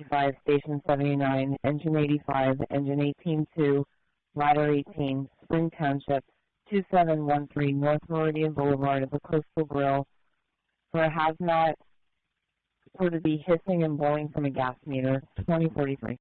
P25, Station 79, Engine 85, Engine 18-2, Ladder 18, Spring Township, 2713 North Meridian Boulevard at the Coastal Grill for a hazmat for to be hissing and blowing from a gas meter, 2043.